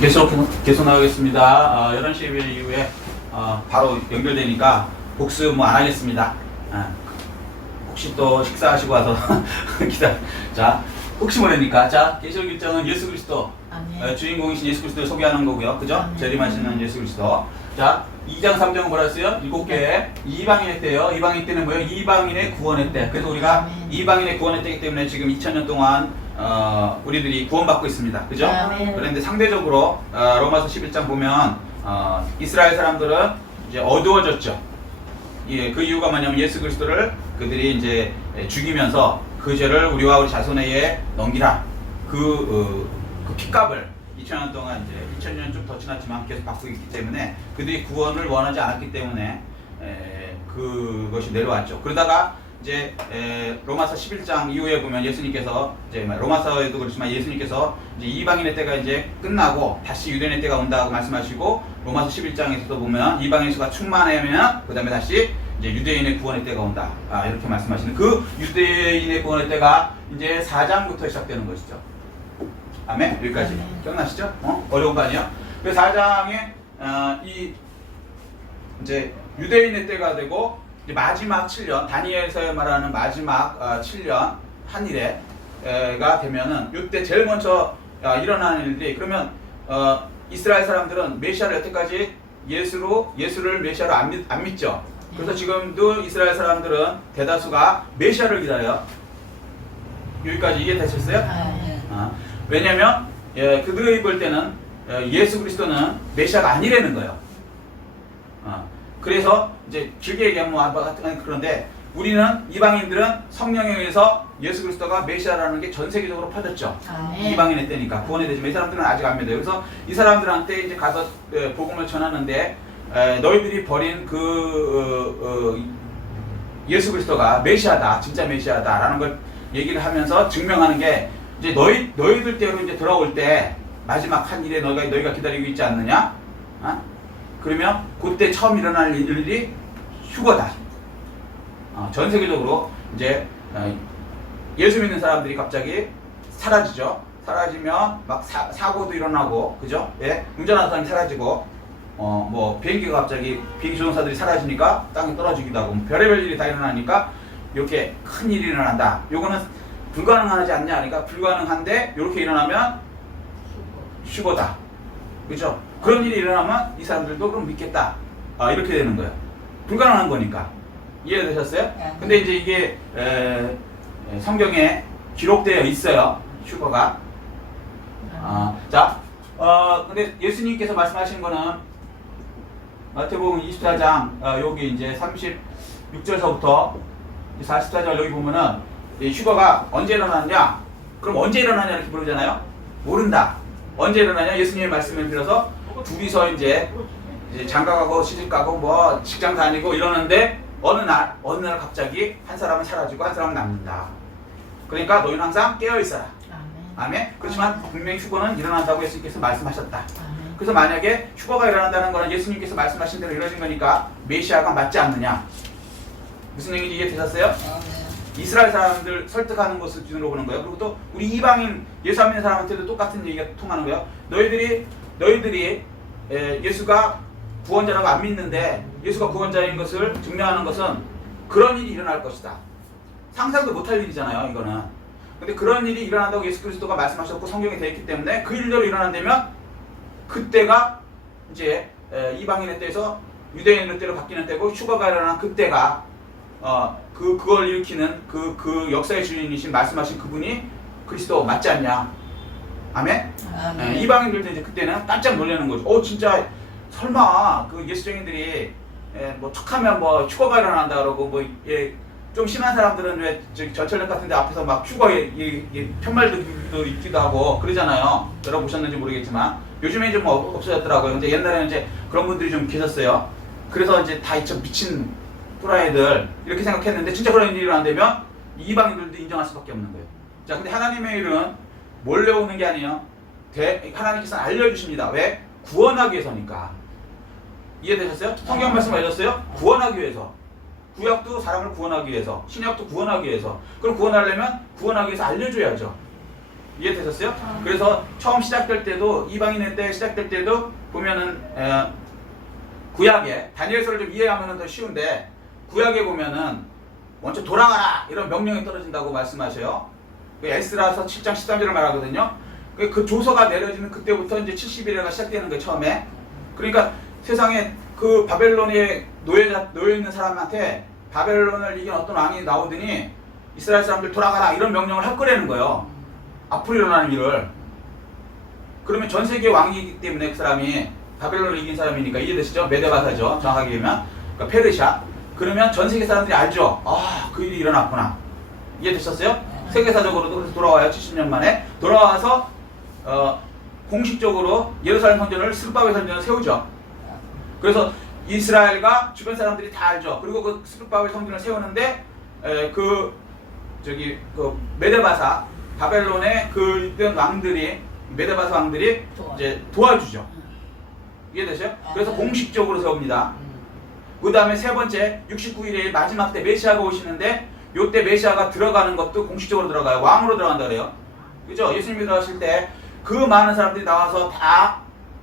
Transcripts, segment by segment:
네, 계속 나가겠습니다. 11시 예배 이후에 바로 연결되니까 복습 뭐 안 하겠습니다. 혹시 또 식사하시고 와서 자, 혹시 모르니까 자, 계시록 1장은 예수 그리스도 주인공이신 예수 그리스도를 소개하는 거고요. 그죠? 재림하시는 예수 그리스도. 자, 2장 3장은 뭐라 했어요? 7개 이방인의 때요. 이방인 때는 뭐예요? 이방인의 구원의 때. 그래서 우리가 이방인의 구원의 때이기 때문에 지금 2000년 동안 우리들이 구원받고 있습니다. 그죠? 그런데 상대적으로 로마서 11장 보면 이스라엘 사람들은 이제 어두워졌죠. 예, 그 이유가 뭐냐면 예수 그리스도를 그들이 이제 죽이면서 그 죄를 우리와 우리 자손에게 넘기라. 그 핏값을 2000년 동안 이제 2000년 좀 더 지났지만 계속 받고 있기 때문에 그들이 구원을 원하지 않았기 때문에 그것이 내려왔죠. 그러다가 이제 로마서 11장 이후에 보면 예수님께서 이제 로마서에도 그렇지만 예수님께서 이제 이방인의 때가 이제 끝나고 다시 유대인의 때가 온다고 말씀하시고 로마서 11장에서도 보면 이방인 수가 충만하면 그 다음에 다시 이제 유대인의 구원의 때가 온다. 이렇게 말씀하시는 그 유대인의 구원의 때가 이제 4장부터 시작되는 것이죠. 아멘. 여기까지 기억나시죠? 어려운 거 아니에요? 그 4장에 이제 유대인의 때가 되고 이제 마지막 7년 다니엘서에 말하는 마지막 7년 한일에가 되면은 이때 제일 먼저 일어나는 일들이 그러면 이스라엘 사람들은 메시아를 여태까지 예수를 메시아로 안 믿죠. 그래서 지금도 이스라엘 사람들은 대다수가 메시아를 기다려요. 여기까지 이해되셨어요? 왜냐면 그들이 볼 때는 예수 그리스도는 메시아가 아니라는 거예요. 그래서 이제 길게 얘기하면 그런데 우리는 이방인들은 성령에 의해서 예수 그리스도가 메시아라는 게 전 세계적으로 퍼졌죠. 이방인의 때니까 구원에 되지만 이 사람들은 아직 안 믿어요. 그래서 이 사람들한테 이제 가서 복음을 전하는데 너희들이 버린 예수 그리스도가 메시아다, 진짜 메시아다라는 걸 얘기를 하면서 증명하는 게 이제 너희들 때로 이제 돌아올 때 마지막 한 일에 너희가 기다리고 있지 않느냐? 그러면 그때 처음 일어날 일이 휴거다. 전 세계적으로 이제 예수 믿는 사람들이 갑자기 사라지죠. 사라지면 막 사고도 일어나고, 그죠? 예, 운전하는 사람이 사라지고, 뭐 비행기가 갑자기 비행기 조종사들이 사라지니까 땅에 떨어지기도 하고, 별의별 일이 다 일어나니까 이렇게 큰 일이 일어난다. 요거는 불가능하지 않냐? 그러니까 불가능한데 이렇게 일어나면 휴거다. 그죠? 그런 일이 일어나면 이 사람들도 그럼 믿겠다. 이렇게 되는 거예요. 불가능한 거니까. 이해되셨어요? 근데 이제 이게 성경에 기록되어 있어요. 휴거가. 자, 근데 예수님께서 말씀하신 거는 마태복음 24장 여기 이제 36절서부터 44절 여기 보면은 휴거가 언제 일어나느냐? 그럼 언제 일어나냐 이렇게 물으잖아요. 모른다. 언제 일어나냐? 예수님의 말씀을 빌어서 둘이서 이제 장가가고 시집가고 뭐 직장 다니고 이러는데 어느 날 갑자기 한 사람은 사라지고 한 사람은 남는다. 그러니까 너희는 항상 깨어 있어라. 아멘. 그렇지만 분명히 휴거는 일어난다고 예수님께서 말씀하셨다. 그래서 만약에 휴거가 일어난다는 것은 예수님께서 말씀하신 대로 이루어진 거니까 메시아가 맞지 않느냐? 무슨 얘기인지 이해되셨어요? 이스라엘 사람들 설득하는 것을 기준으로 보는 거예요. 그리고 또 우리 이방인 예수 안 믿는 사람한테도 똑같은 얘기가 통하는 거예요. 너희들이 예수가 구원자라고 안 믿는데 예수가 구원자인 것을 증명하는 것은 그런 일이 일어날 것이다. 상상도 못할 일이잖아요, 이거는. 근데 그런 일이 일어난다고 예수 그리스도가 말씀하셨고 성경에 되어 있기 때문에 그 일대로 일어난다면 그때가 이제 이방인의 때에서 유대인의 때로 바뀌는 때고 휴거가 일어난 그때가 그걸 일으키는 그 역사의 주인이신 말씀하신 그분이 그리스도 맞지 않냐? 아멘? 이방인들도 이제 그때는 깜짝 놀라는 거죠. 진짜 설마 그 예수쟁이들이 뭐 툭하면 뭐 휴거가 일어난다 그러고 뭐 좀 심한 사람들은 왜 저철역 같은데 앞에서 막 휴거에 편말도 있기도 하고 그러잖아요. 들어보셨는지 모르겠지만 요즘에 좀 없어졌더라고요. 근데 옛날에는 이제 그런 분들이 좀 계셨어요. 그래서 이제 다 미친 또라이들 이렇게 생각했는데 진짜 그런 일이 일어난다면 이방인들도 인정할 수밖에 없는 거예요. 자, 근데 하나님의 일은 몰래 오는 게 아니에요. 하나님께서 알려주십니다. 왜? 구원하기 위해서니까. 이해되셨어요? 성경 말씀 알려줬어요? 구원하기 위해서. 구약도 사람을 구원하기 위해서, 신약도 구원하기 위해서. 그럼 구원하려면 구원하기 위해서 알려줘야죠. 이해되셨어요? 그래서 처음 시작될 때도 이방인의 때 시작될 때도 보면은 구약에 다니엘서를 좀 이해하면 더 쉬운데 구약에 보면은 먼저 돌아가라 이런 명령이 떨어진다고 말씀하셔요. 에스라서 7장 13절을 말하거든요. 그 조서가 내려지는 그때부터 이제 70일회가 시작되는 거예요, 처음에. 그러니까 세상에 그 바벨론에 놓여 있는 사람한테 바벨론을 이긴 어떤 왕이 나오더니 이스라엘 사람들 돌아가라 이런 명령을 할 거라는 거예요. 앞으로 일어나는 일을. 그러면 전 세계 왕이기 때문에 그 사람이 바벨론을 이긴 사람이니까 이해되시죠? 메데바사죠. 정확하게 얘기하면. 그러니까 페르시아. 그러면 전 세계 사람들이 알죠. 아, 그 일이 일어났구나. 이해되셨어요? 세계사적으로도 그래서 돌아와요. 70년 만에. 돌아와서 공식적으로 예루살렘 성전을 스룹바벨 성전을 세우죠. 그래서 이스라엘과 주변 사람들이 다 알죠. 그리고 그 스룹바벨 성전을 세우는데 그 메데바사 바벨론의 그 있던 왕들이 메데바사 왕들이 이제 도와주죠. 이해되세요? 그래서 공식적으로 세웁니다. 그 다음에 세 번째 69일의 마지막 때 메시아가 오시는데 요때 메시아가 들어가는 것도 공식적으로 들어가요. 왕으로 들어간다 그래요. 그죠? 예수님이 들어가실 때 그 많은 사람들이 나와서 다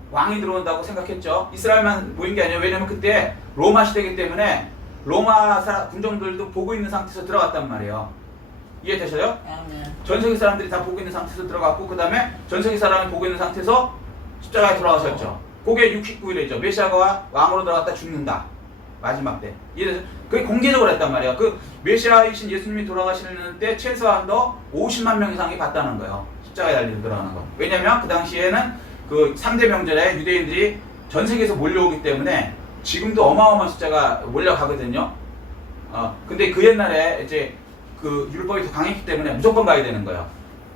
왕이 들어온다고 생각했죠. 이스라엘만 모인 게 아니에요. 왜냐면 그때 로마 시대이기 때문에 로마 군정들도 보고 있는 상태에서 들어갔단 말이에요. 이해되셔요? 전 세계 사람들이 다 보고 있는 상태에서 들어갔고 그 다음에 전 세계 사람이 보고 있는 상태에서 십자가에 돌아가셨죠. 그게 69일이죠. 메시아가 왕으로 들어갔다 죽는다. 마지막 때. 이해되세요? 그게 공개적으로 했단 말이에요. 그 메시아이신 예수님이 돌아가시는 때 최소한도 50만 명 이상이 봤다는 거예요. 십자가에 달려 들어가는 거. 왜냐면 그 당시에는 그 3대 명절에 유대인들이 전 세계에서 몰려오기 때문에 지금도 어마어마한 숫자가 몰려가거든요. 근데 그 옛날에 이제 그 율법이 더 강했기 때문에 무조건 가야 되는 거예요.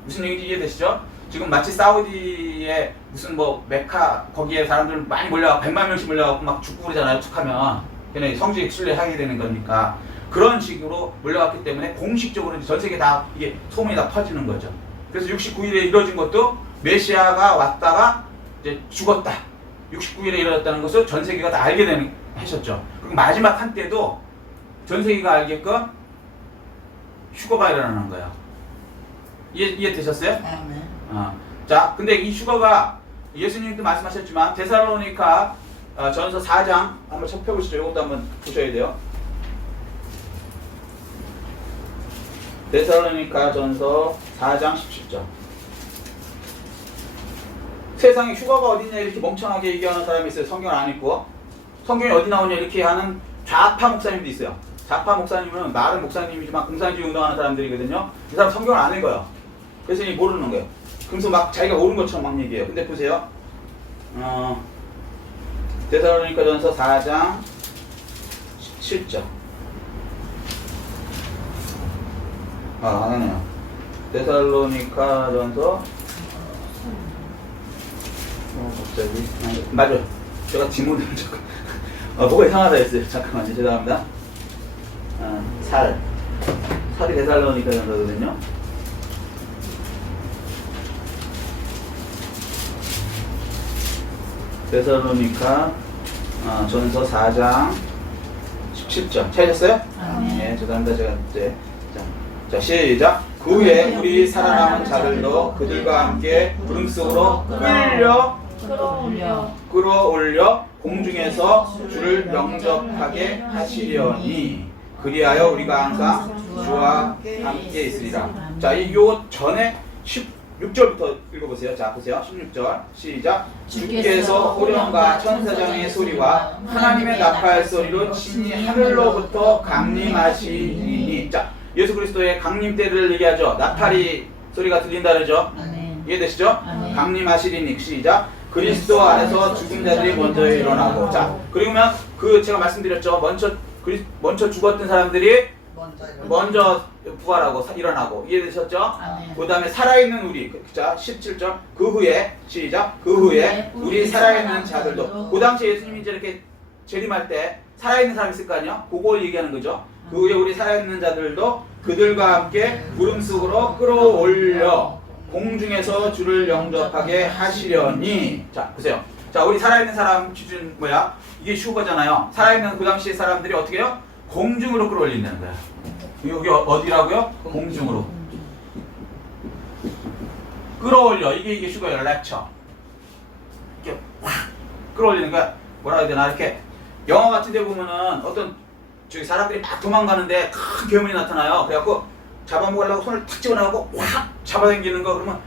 무슨 얘기인지 이해되시죠? 지금 마치 사우디에 무슨 뭐 메카 거기에 사람들 많이 몰려가 100만 명씩 몰려가고 막 죽고 그러잖아요. 축하면 걔네 성지 순례하게 되는 거니까 그런 식으로 몰려갔기 때문에 공식적으로 전 세계 다 이게 소문이 다 퍼지는 거죠. 그래서 69일에 이루어진 것도 메시아가 왔다가 이제 죽었다. 69일에 이루어졌다는 것을 전 세계가 다 알게 되는 하셨죠. 그리고 마지막 한때도 전 세계가 알게끔 휴거가 일어나는 거예요. 이해되셨어요? 자, 근데 이 휴거가 예수님도 말씀하셨지만 데살로니가 전서 4장 한번 펴보시죠. 이것도 한번 보셔야 돼요. 데살로니가 전서 4장 17절. 세상에 휴거가 어디냐 이렇게 멍청하게 얘기하는 사람이 있어요. 성경 안 읽고. 성경이 어디 나오냐 이렇게 하는 좌파 목사님도 있어요. 좌파 목사님은 말은 목사님이지만 공산주의 운동하는 사람들이거든요. 이 사람 성경을 안 읽어요. 그래서 모르는 거예요. 그래서 막 자기가 옳은 것처럼 막 얘기해요. 근데 보세요. 데살로니가 전서 4장 17절. 안 하네요. 데살로니가 전서 갑자기 맞아요. 제가 뒷모델을 잠깐 뭐가 이상하다 했어요. 잠깐만요. 죄송합니다. 살이 데살로니가 전서거든요. 데살로니가 전서 4장 17절 찾으셨어요? 네, 죄송합니다. 제가 이제 자 시작. 그 후에 우리 살아남은 자들도 그들과 함께 구름 속으로 끌어올려 공중에서 주를 영접하게 하시려니 그리하여 우리가 항상 주와 함께 있으리라. 자, 요 전에 16절부터 읽어보세요. 자, 보세요. 16절 시작. 주께서 호령과 천사장의 소리와 하나님의 나팔 소리로 친히 하늘로부터 강림하시리니. 자, 예수 그리스도의 강림 때를 얘기하죠. 나팔이 소리가 들린다 그러죠. 이해되시죠? 강림하시리니. 시작. 그리스도 안에서 죽은 자들이 먼저 일어나고. 자, 그러면 그 제가 말씀드렸죠. 먼저 죽었던 사람들이 먼저 부활하고 일어나고. 이해되셨죠? 그 다음에 살아있는 우리. 자, 17절. 그 후에 시작. 그 후에 우리 살아있는 자들도. 그 당시에 예수님이 이제 이렇게 재림할 때 살아있는 사람이 있을 거 아니야? 그걸 얘기하는 거죠. 그 후에 우리 살아있는 자들도 그들과 함께 구름 속으로 끌어올려 공중에서 주를 영접하게 하시려니. 자, 보세요. 자, 우리 살아있는 사람 기준 뭐야? 이게 휴거잖아요. 살아있는 그 당시의 사람들이 어떻게 해요? 공중으로 끌어올린다는 거야. 여기 어디라고요? 공중으로. 끌어올려. 이게 슈거예요. 랩처. 이렇게 확 끌어올리는 거야. 뭐라 해야 되나, 이렇게 영화 같은 데 보면은 어떤 저기 사람들이 막 도망가는데 큰 괴물이 나타나요. 그래갖고 잡아먹으려고 손을 탁 집어넣고 확 잡아당기는 거, 그러면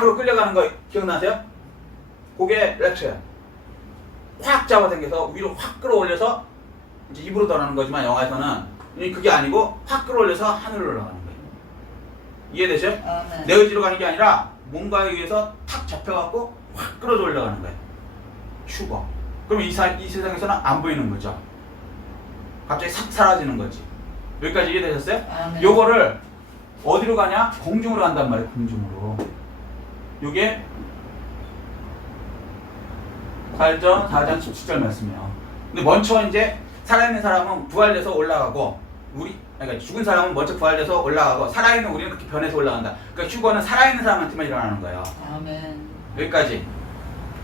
그러고 끌려가는 거 기억나세요? 그게 랩처야. 확 잡아당겨서 위로 확 끌어올려서 이제 입으로 떠나는 거지만 영화에서는 그게 아니고 확 끌어올려서 하늘로 올라가는 거예요. 이해되죠? 내 의지로 가는 게 아니라 뭔가에 의해서 탁 잡혀갖고 확 끌어져 올라가는 거예요. 슈거. 그럼 이 세상에서는 안 보이는 거죠. 갑자기 싹 사라지는 거지. 여기까지 이해되셨어요? 요거를 어디로 가냐? 공중으로 간단 말이에요. 공중으로. 요게 8전, 4전, 17절 말씀이에요. 근데 먼저 이제 살아있는 사람은 부활돼서 올라가고, 그러니까 죽은 사람은 먼저 부활돼서 올라가고, 살아있는 우리는 그렇게 변해서 올라간다. 그러니까 휴거는 살아있는 사람한테만 일어나는 거예요. 아멘. 여기까지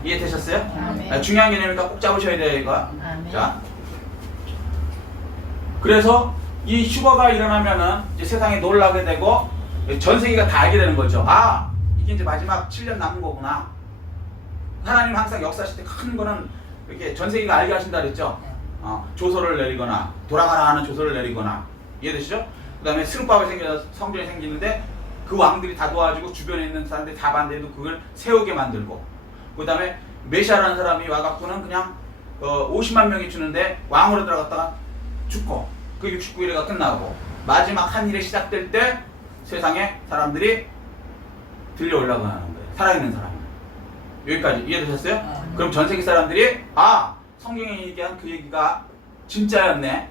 이해되셨어요? 아멘. 중요한 개념이니까 꼭 잡으셔야 돼요, 이거. 아멘. 자, 그래서 이 휴거가 일어나면은 이제 세상에 놀라게 되고 전 세계가 다 알게 되는 거죠. 아, 이게 이제 마지막 7년 남은 거구나. 하나님 항상 역사하실 때 큰 거는 이렇게 전 세계가 알게 하신다 그랬죠. 조서를 내리거나 돌아가라 하는 조서를 내리거나. 이해되시죠? 그 다음에 스룹바벨 생겨서 성전이 생기는데 그 왕들이 다 도와주고 주변에 있는 사람들이 다 반대해도 그걸 세우게 만들고, 그 다음에 메시아라는 사람이 와갖고는 그냥 50만 명이 주는데 왕으로 들어갔다가 죽고, 그 69일에가 끝나고 마지막 한 일이 시작될 때 세상에 사람들이 들려 올라가는 거예요. 살아있는 사람. 여기까지 이해되셨어요? 그럼 전 세계 사람들이 성경에 얘기한 그 얘기가 진짜였네.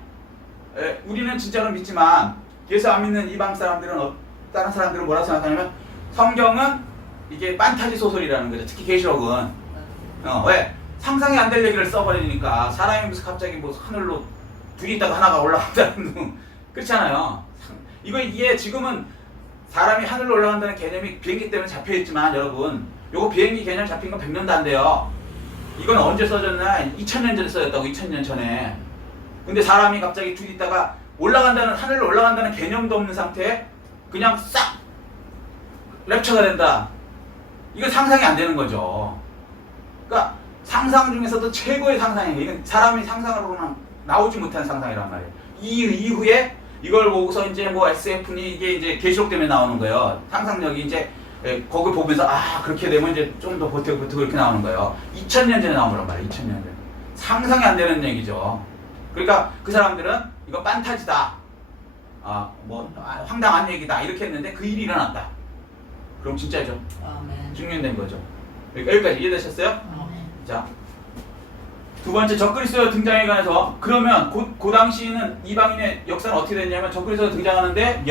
우리는 진짜로 믿지만 예수 안 믿는 이방 사람들은 다른 사람들은 뭐라고 생각하냐면 성경은 이게 판타지 소설이라는 거죠. 특히 계시록은 왜? 상상이 안 될 얘기를 써버리니까 사람이 무슨 갑자기 뭐 하늘로 둘이 있다가 하나가 올라간다는 그렇잖아요. 이게 지금은 사람이 하늘로 올라간다는 개념이 비행기 때문에 잡혀있지만 여러분, 요거 비행기 개념 잡힌 건 100년도 안 돼요. 이건 언제 써졌나? 2000년 전에 써졌다고. 2000년 전에. 근데 사람이 갑자기 둘이 있다가 하늘로 올라간다는 개념도 없는 상태에 그냥 싹 랩처가 된다. 이건 상상이 안 되는 거죠. 그러니까 상상 중에서도 최고의 상상이에요. 이건 사람이 상상으로는 나오지 못한 상상이란 말이에요. 이 이후에 이걸 보고서 이제 뭐 SF니 이게 이제 계시록 때문에 나오는 거예요. 상상력이 이제 거기 보면서 그렇게 되면 이제 좀 더 버티고 이렇게 나오는 거예요. 2000년 전에 나온 거란 말이에요. 2000년 전에. 상상이 안 되는 얘기죠. 그러니까 그 사람들은 이거 판타지다. 황당한 얘기다. 이렇게 했는데 그 일이 일어났다. 그럼 진짜죠. 아멘. 증명된 거죠. 여기까지 이해되셨어요? 아멘. 자, 두 번째 적그리스도 등장에 관해서, 그러면 그 당시에는 이방인의 역사는 어떻게 됐냐면 적그리스도가 등장하는데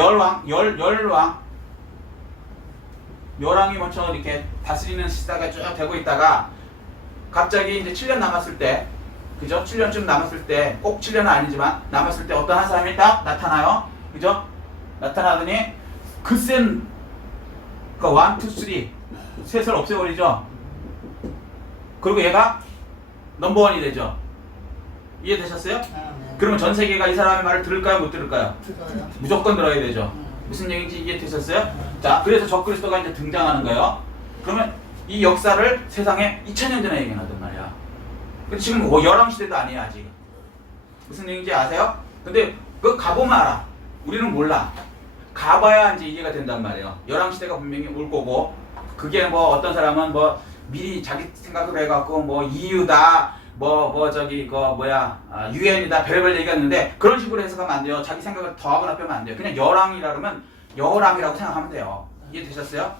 열왕이 먼저 이렇게 다스리는 시대가 쭉 되고 있다가 갑자기 이제 7년 남았을 때, 그죠? 7년쯤 남았을 때, 꼭 7년은 아니지만 남았을 때 어떤 한 사람이 딱 나타나요. 그죠? 나타나더니 그센 1, 2, 3 셋을 없애버리죠. 그리고 얘가 넘버원이 되죠. 이해되셨어요? 아멘. 그러면 전 세계가 이 사람의 말을 들을까요? 못 들을까요? 들어요. 무조건 들어야 되죠. 무슨 얘기인지 이해되셨어요? 자, 그래서 적그리스도가 이제 등장하는 거예요. 그러면 이 역사를 세상에 2000년 전에 얘기하단 말이야. 근데 지금 열왕시대도 아니에요, 아직. 무슨 얘기인지 아세요? 근데 그거 가보면 알아. 우리는 몰라. 가봐야 이제 이해가 된단 말이에요. 열왕시대가 분명히 올 거고, 그게 뭐 어떤 사람은 뭐 미리 자기 생각으로 해갖고 뭐 EU다, UN이다, 별의별 얘기가 있는데 그런 식으로 해석하면 안 돼요. 자기 생각을 더하거나 빼면 안 돼요. 그냥 열왕이라 그러면 열왕이라고 생각하면 돼요. 이해되셨어요?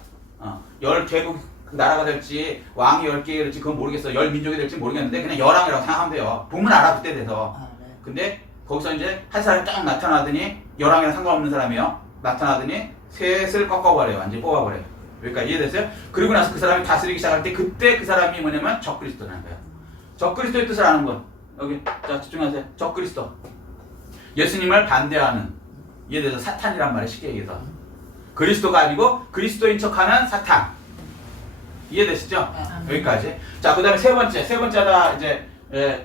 10개국 나라가 될지 왕이 10개 될지 그건 모르겠어요. 10민족이 될지 모르겠는데 그냥 열왕이라고 생각하면 돼요. 보면 알아, 그때 돼서. 근데 거기서 이제 한 사람이 딱 나타나더니, 열왕이랑 상관없는 사람이요, 나타나더니 셋을 꺾어버려요. 완전히 뽑아버려요. 여기까지 이해됐어요? 그리고 나서 그 사람이 다스리기 시작할 때 그때 그 사람이 뭐냐면 적그리스도라는 거예요. 적그리스도의 뜻을 아는 분, 여기 자 집중하세요. 적그리스도, 예수님을 반대하는, 이해돼서 사탄이란 말이에요. 쉽게 얘기해서 그리스도가 아니고 그리스도인 척하는 사탄. 이해되시죠? 여기까지. 자, 그 다음에 세 번째 하다 이제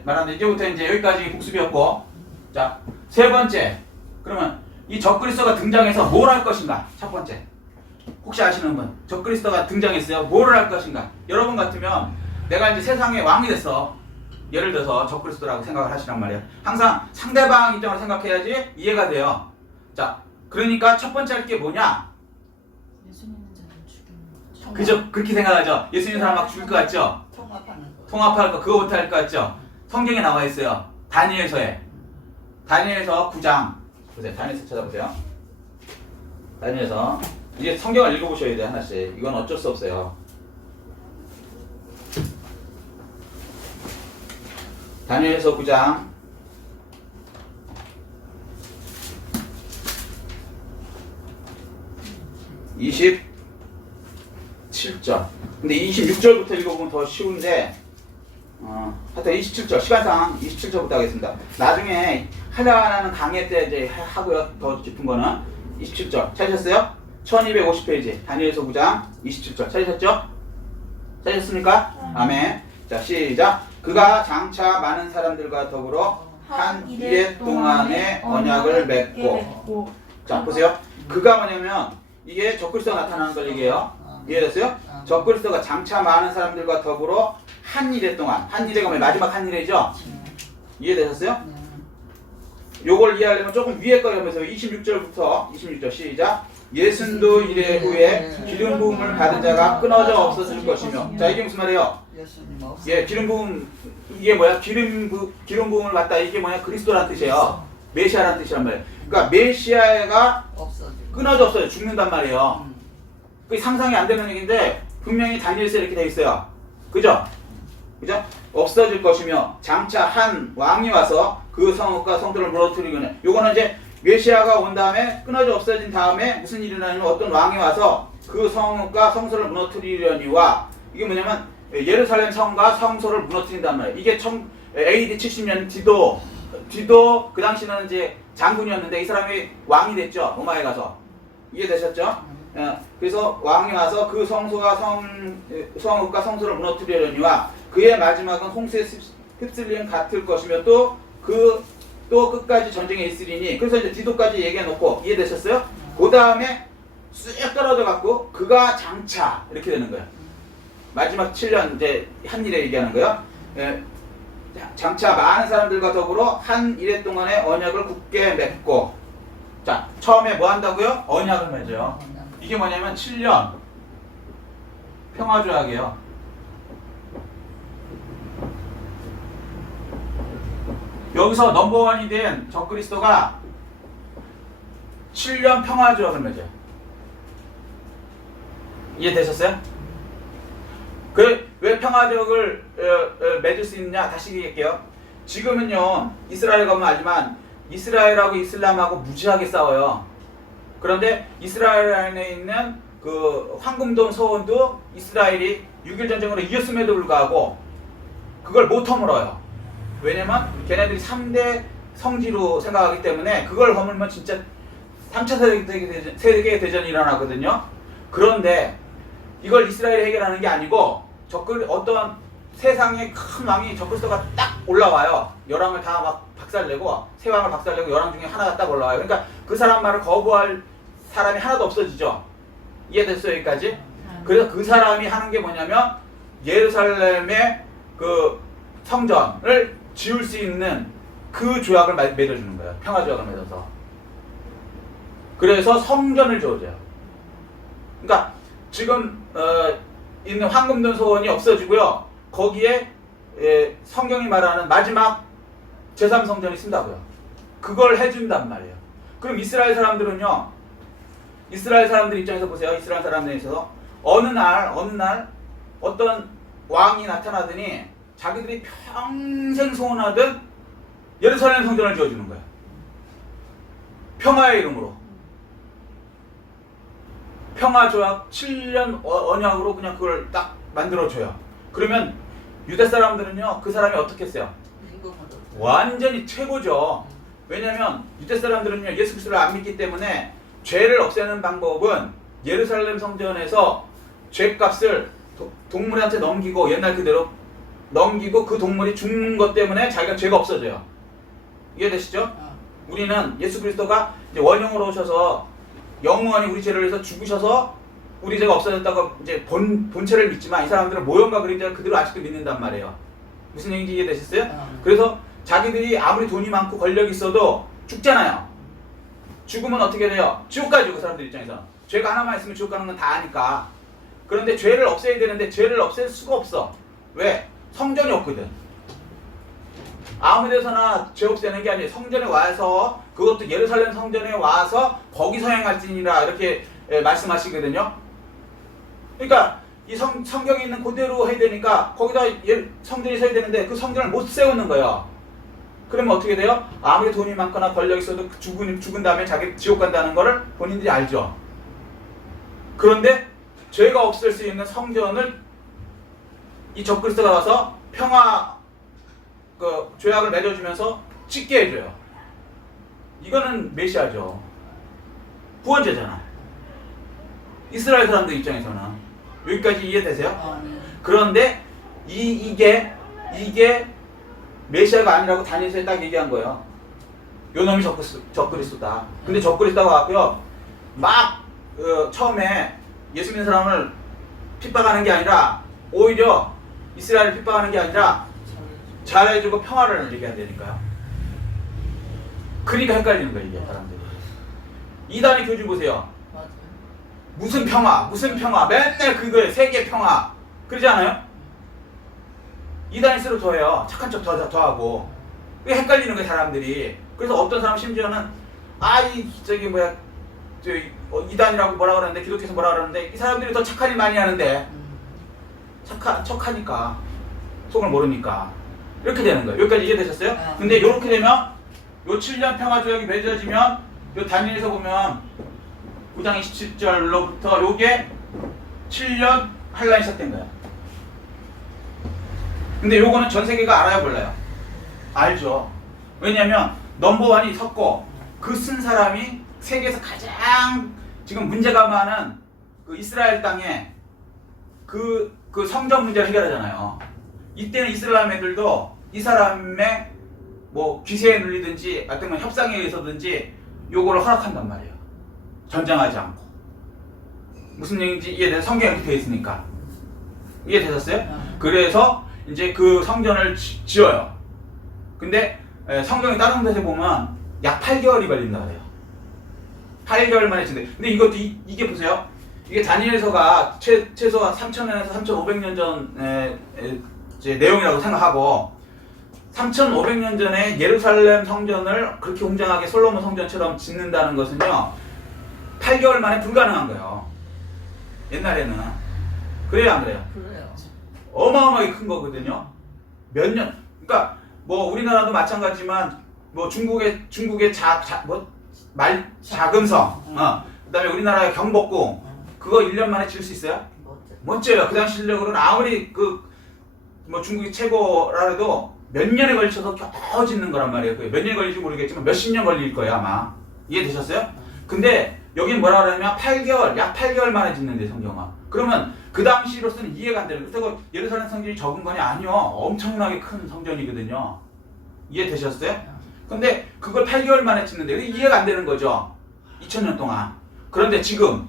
말하는데 이제부터 이제 여기까지 복습이었고, 자, 세 번째, 그러면 이 적그리스도가 등장해서 뭘 할 것인가? 첫 번째, 혹시 아시는 분? 적그리스도가 등장했어요. 뭐를 할 것인가? 여러분 같으면 내가 이제 세상의 왕이 됐어. 예를 들어서 적그리스도라고 생각을 하시란 말이에요. 항상 상대방 입장으로 생각해야지 이해가 돼요. 자, 그러니까 첫 번째 할 게 뭐냐? 예수 믿는 자를 죽이는 거죠. 그죠? 그렇게 생각하죠? 예수 믿는 사람 막 죽일 것 같죠? 통합하는 거. 통합할 거, 그거 못할 것 같죠? 성경에 나와 있어요. 다니엘서에. 다니엘서 9장. 보세요. 다니엘서 찾아보세요. 다니엘서. 이제 성경을 읽어보셔야 돼요, 하나씩. 이건 어쩔 수 없어요. 다니엘서 9장. 27절. 근데 26절부터 읽어보면 더 쉬운데, 하여튼 27절, 시간상 27절부터 하겠습니다. 나중에 하려는 강의 때 이제 하고요. 더 깊은 거는 27절. 찾으셨어요? 1250페이지. 다니엘서 9장 27절. 찾으셨죠? 찾으셨습니까? 아멘. 자, 시작. 그가 장차 많은 사람들과 더불어 한 이레 동안의 언약을 맺고. 자, 보세요. 그가 뭐냐면 이게 적그리스도가 나타나는 걸 얘기해요. 이해됐어요? 적그리스도가 장차 많은 사람들과 더불어 한 이레 동안. 한 이레가 뭐예요? 마지막 한 이레죠? 이해되셨어요? 요걸 이해하려면 조금 위에 거 보면서 26절부터 26절 시작. 예순도 이래 후에 기름 부음을 받은 자가 끊어져 없어질 것이며. 자, 이게 무슨 말이에요? 예수님 없어. 예, 기름 부음, 이게 뭐야? 기름 부음을 받다. 이게 뭐냐? 그리스도라는 뜻이에요. 메시아라는 뜻이란 말이에요. 그러니까 메시아가 없어지고. 끊어져 없어요. 죽는단 말이에요. 그게 상상이 안 되는 얘기인데 분명히 다니엘서에 이렇게 돼 있어요. 그죠? 그죠? 없어질 것이며 장차 한 왕이 와서 그 성읍과 성들을 무너뜨리거든. 요거는 이제 메시아가 온 다음에 끊어져 없어진 다음에 무슨 일이 일어나냐면 어떤 왕이 와서 그 성읍과 성소를 무너뜨리려니와 이게 뭐냐면 예루살렘 성과 성소를 무너뜨린단 말이에요. 이게 AD 70년 뒤도 그 당시는 이제 장군이었는데 이 사람이 왕이 됐죠. 로마에 가서. 이해되셨죠? 그래서 왕이 와서 그 성소와 성읍과 성소를 무너뜨리려니와 그의 마지막은 홍수에 휩쓸림 같을 것이며 또 끝까지 전쟁에 있으리니. 그래서 이제 디도까지 얘기해 놓고 이해되셨어요? 그 다음에 쑥 떨어져 갖고 그가 장차 이렇게 되는 거예요. 마지막 7년 이제 한 일에 얘기하는 거예요. 장차 많은 사람들과 더불어 한 일해 동안의 언약을 굳게 맺고. 자, 처음에 뭐 한다고요? 언약을 맺어요. 이게 뭐냐면 7년 평화조약이에요. 여기서 넘버원이 된 적그리스도가 7년 평화조약을 맺어요. 이해되셨어요? 왜 평화조약을 맺을 수 있느냐? 다시 얘기할게요. 지금은요, 이스라엘 가면 알지만 이스라엘하고 이슬람하고 무지하게 싸워요. 그런데 이스라엘 안에 있는 그 황금돈 서원도 이스라엘이 6.1 전쟁으로 이겼음에도 불구하고 그걸 못 허물어요. 왜냐면 걔네들이 3대 성지로 생각하기 때문에 그걸 허물면 진짜 3차 세계대전이 일어나거든요. 그런데 이걸 이스라엘이 해결하는 게 아니고 어떤 세상의 큰 왕이 적그리스도가 딱 올라와요. 열왕을 다 막 박살내고 세 왕을 박살내고 열왕 중에 하나가 딱 올라와요. 그러니까 그 사람 말을 거부할 사람이 하나도 없어지죠. 이해됐어요? 여기까지? 그래서 그 사람이 하는 게 뭐냐면 예루살렘의 그 성전을 지을 수 있는 그 조약을 맺어주는 거예요. 평화조약을 맺어서. 그래서 성전을 지어줘요. 그러니까 지금 있는 황금돈 소원이 없어지고요. 거기에 성경이 말하는 마지막 제3성전이 쓴다고요. 그걸 해준단 말이에요. 그럼 이스라엘 사람들은요. 이스라엘 사람들 입장에서 보세요. 이스라엘 사람들에 있어서 어느 날 어떤 왕이 나타나더니 자기들이 평생 소원하던 예루살렘 성전을 지어주는 거예요. 평화의 이름으로. 평화조약 7년 언약으로 그냥 그걸 딱 만들어줘요. 그러면 유대 사람들은요, 그 사람이 어떻게 했어요? 완전히 최고죠. 왜냐면 유대 사람들은요, 예수 그리스도를 안 믿기 때문에 죄를 없애는 방법은 예루살렘 성전에서 죄값을 동물한테 넘기고 옛날 그대로 넘기고 그 동물이 죽는 것 때문에 자기가 죄가 없어져요. 이해되시죠? 우리는 예수 그리스도가 이제 원형으로 오셔서 영원히 우리 죄를 위해서 죽으셔서 우리 제가 없어졌다고 이제 본체를 믿지만 이 사람들은 모형과 그림자를 그대로 아직도 믿는단 말이에요. 무슨 얘기인지 이해되셨어요? 그래서 자기들이 아무리 돈이 많고 권력이 있어도 죽잖아요. 죽으면 어떻게 돼요? 지옥 가죠, 그 사람들 입장에서. 죄가 하나만 있으면 지옥 가는 건 다 아니까. 그런데 죄를 없애야 되는데 죄를 없앨 수가 없어. 왜? 성전이 없거든. 아무 데서나 죄 없애는 게 아니에요. 성전에 와서, 그것도 예루살렘 성전에 와서 거기서 행할지니라 이렇게 말씀하시거든요. 그러니까 이 성경에 있는 그대로 해야 되니까 거기다 성전이 서야 되는데 그 성전을 못 세우는 거예요. 그러면 어떻게 돼요? 아무리 돈이 많거나 권력이 있어도 죽은 다음에 자기 지옥 간다는 거를 본인들이 알죠. 그런데 죄가 없을 수 있는 성전을 이 적그리스도가 와서 평화 그 죄악을 맺어주면서 찍게 해줘요. 이거는 메시아죠. 구원자잖아. 이스라엘 사람들 입장에서는. 여기까지 이해되세요? 그런데 이게 메시아가 아니라고 다니엘서에 딱 얘기한 거예요. 요 놈이 적그리스도다. 근데 적그리스도가 왔고요. 막 처음에 예수 믿는 사람을 핍박하는 게 아니라 오히려 이스라엘을 핍박하는 게 아니라 잘해주고 평화를 얘기한다니까요. 그러니까 헷갈리는 거예요, 이게 사람들이. 이단의 교주 보세요. 무슨 평화, 맨날 그거에 세계 평화. 그러지 않아요? 이단일수록 더해요. 착한 척 더하고. 그게 헷갈리는 거예요, 사람들이. 그래서 어떤 사람 심지어는 이단이라고 뭐라 그러는데, 기독교에서 뭐라 그러는데 이 사람들이 더 착한 일 많이 하는데 척하니까 속을 모르니까 이렇게 되는 거예요. 여기까지 이해되셨어요? 근데 이렇게 되면 요 7년 평화조약이 맺어지면 요 다니엘에서 보면 9장 27절로부터 요게 7년 환란이 시작된 거예요. 근데 요거는 전 세계가 알아요, 몰라요? 알죠. 왜냐면 넘버원이 섰고 그 쓴 사람이 세계에서 가장 지금 문제가 많은 그 이스라엘 땅에 그 성전 문제를 해결하잖아요. 이때는 이슬람 애들도 이 사람의 뭐 귀세에 눌리든지 어떤 협상에 의해서든지 요거를 허락한단 말이에요. 전쟁하지 않고. 무슨 얘기인지 이해돼서 성경에 이렇게 되어 있으니까. 이해되셨어요? 그래서 이제 그 성전을 지어요. 근데 성경에 다른 데서 보면 약 8개월이 걸린다 그래요. 8개월 만에 짓는데. 근데 이것도 이게 보세요. 이게 다니엘서가 최소 3,000년에서 3,500년 전 내용이라고 생각하고 3,500년 전에 예루살렘 성전을 그렇게 웅장하게 솔로몬 성전처럼 짓는다는 것은요 8개월 만에 불가능한 거예요. 옛날에는. 그래요, 안 그래요? 그래요. 어마어마하게 큰 거거든요. 몇 년. 그러니까 뭐 우리나라도 마찬가지지만 뭐 중국의 자금성, 그다음에 우리나라의 경복궁 그거 1년 만에 지을 수 있어요? 멋져요. 그 당시 실력으로는 아무리 뭐 중국이 최고라 해도 몇 년에 걸쳐서 겨우 짓는 거란 말이에요. 몇 년이 걸릴지 모르겠지만 몇십 년 걸릴 거예요, 아마. 이해되셨어요? 근데 여긴 뭐라 그러냐면 8개월, 약 8개월 만에 짓는데 성경은. 그러면 그 당시로서는 이해가 안 되는 거예요. 그렇다고 예루살렘 성전이 적은 건 아니요. 엄청나게 큰 성전이거든요. 이해되셨어요? 근데 그걸 8개월 만에 짓는데 이해가 안 되는 거죠. 2000년 동안. 그런데 지금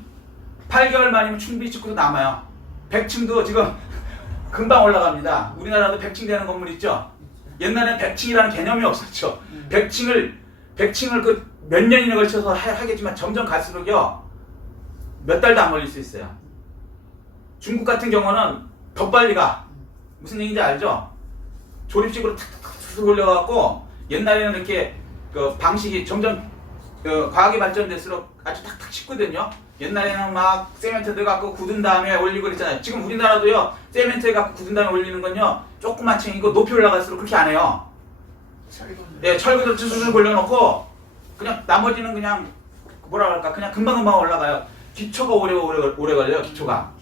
8개월 만이면 충분히 짓고도 남아요. 100층도 지금 금방 올라갑니다. 우리나라도 100층 되는 건물 있죠? 옛날엔 100층이라는 개념이 없었죠. 100층을 그 몇 년이나 걸쳐서 하겠지만 점점 갈수록요 몇 달도 안 걸릴 수 있어요. 중국 같은 경우는 더 빨리 가. 무슨 얘기인지 알죠? 조립식으로 탁탁탁 올려갖고 옛날에는 이렇게 그 방식이 점점 과학이 발전될수록 아주 탁탁 씻거든요. 옛날에는 막 세멘트 들어갖고 굳은 다음에 올리고 그랬잖아요. 지금 우리나라도요 세멘트 해갖고 굳은 다음에 올리는 건요 조그만 층이고 높이 올라갈수록 그렇게 안 해요. 예, 철근을 쭈쭈쭈 올려놓고 그냥 나머지는 그냥 뭐라 할까 그냥 금방금방 올라가요. 기초가 오래 걸려요. 기초가.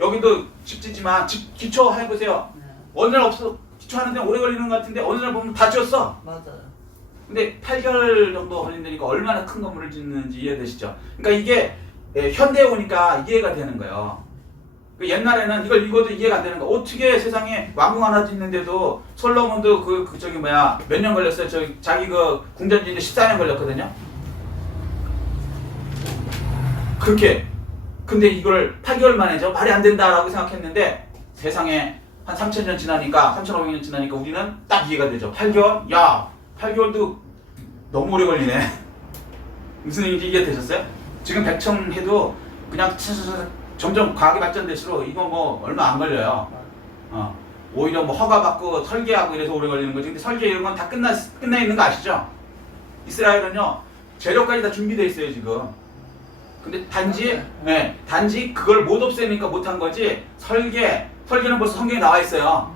여기도 집 짓지만 기초 해보세요. 어느 날 없어 기초 하는데 오래 걸리는 것 같은데 어느 날 보면 다 지었어. 맞아요. 근데 8개월 정도 걸린다니까 얼마나 큰 건물을 짓는지 이해되시죠? 그러니까 이게 현대에 오니까 이해가 되는 거예요. 옛날에는 이걸 읽어도 이해가 안 되는 거. 어떻게 세상에 왕궁 하나 짓는데도 솔로몬도 몇 년 걸렸어요? 자기 그 궁전 짓는데 14년 걸렸거든요. 그렇게 근데 이걸 8개월 만에죠. 말이 안 된다라고 생각했는데 세상에 한 3,000년 지나니까 3,500년 지나니까 우리는 딱 이해가 되죠. 8개월? 야 8개월도 너무 오래 걸리네. 무슨 얘기인지 이해되셨어요? 지금 백청 해도 그냥 점점 과학이 발전될수록 이거 뭐 얼마 안 걸려요. 오히려 뭐 허가 받고 설계하고 이래서 오래 걸리는 거지. 근데 설계 이런 건 다 끝나 있는 거 아시죠? 이스라엘은요 재료까지 다 준비되어 있어요 지금. 근데 단지 그걸 못 없애니까 못한 거지. 설계는 벌써 성경에 나와 있어요.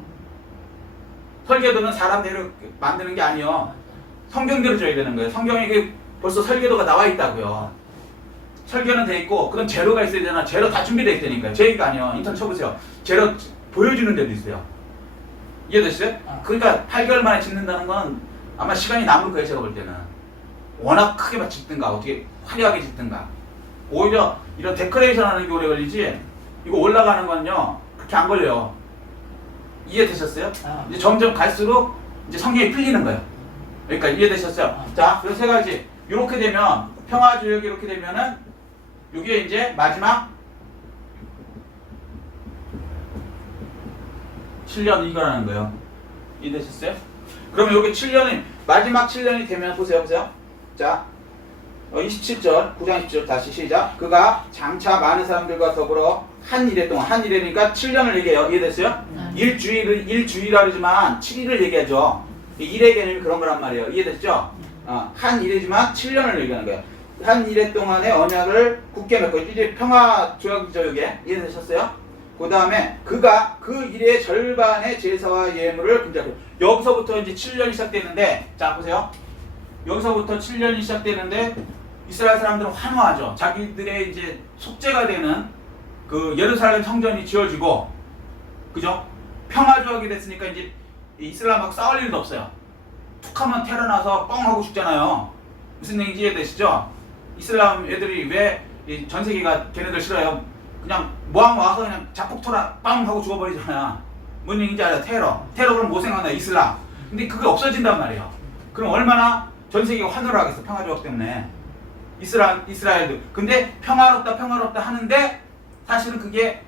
설계도는 사람대로 만드는 게 아니요. 성경대로 줘야 되는 거예요. 성경에 벌써 설계도가 나와 있다고요. 설계는 돼 있고 그럼 재료가 있어야 되나? 재료 다 준비되어 있다니까요. 제 얘기가 아니에요. 인터넷 쳐보세요. 재료 보여주는 데도 있어요. 이해되시죠? 그러니까 8개월 만에 짓는다는 건 아마 시간이 남을 거예요. 제가 볼 때는. 워낙 크게 짓든가 어떻게 화려하게 짓든가. 오히려 이런 데코레이션 하는 게 오래 걸리지 이거 올라가는 건요 그렇게 안 걸려요. 이해되셨어요? 이제 점점 갈수록 이제 성경이 풀리는 거예요. 그러니까 이해되셨어요? 자, 그래서 세 가지. 이렇게 되면 평화주역이 이렇게 되면은 이게 이제 마지막 7년 이거라는 거예요. 이해되셨어요? 그러면 여기 7년이 마지막 7년이 되면 보세요. 자, 27절 9장 20절 다시 시작. 그가 장차 많은 사람들과 더불어 한 일해 동안 한 일이니까 7년을 얘기해요. 이해됐어요? 일주일이라 그러지만 7일을 얘기하죠. 일의 개념이 그런 거란 말이에요. 이해됐죠? 한 일이지만 7년을 얘기하는 거예요. 한 일해 동안의 언약을 굳게 맺고 이제 평화 조약이죠. 이게 이해되셨어요? 그 다음에 그가 그 일의 절반의 제사와 예물을 금지하고 여기서부터 이제 7년이 시작되는데 자 보세요. 여기서부터 7년이 시작되는데 이스라엘 사람들은 환호하죠. 자기들의 이제 속죄가 되는 그 예루살렘 성전이 지어지고 그죠? 평화 조약이 됐으니까 이제 이슬람하고 싸울 일도 없어요. 툭하면 테러 나서 뻥 하고 죽잖아요. 무슨 얘기인지 이해되시죠? 이슬람 애들이 왜 전 세계가 걔네들 싫어요? 그냥 모함 와서 그냥 자폭토라 빵 하고 죽어버리잖아. 뭔 얘기인지 알아요? 테러 그럼 뭐 생각나? 이슬람. 근데 그게 없어진단 말이에요. 그럼 얼마나 전 세계가 환호를 하겠어? 평화 조약 때문에. 이스라엘도. 근데 평화롭다 하는데 사실은 그게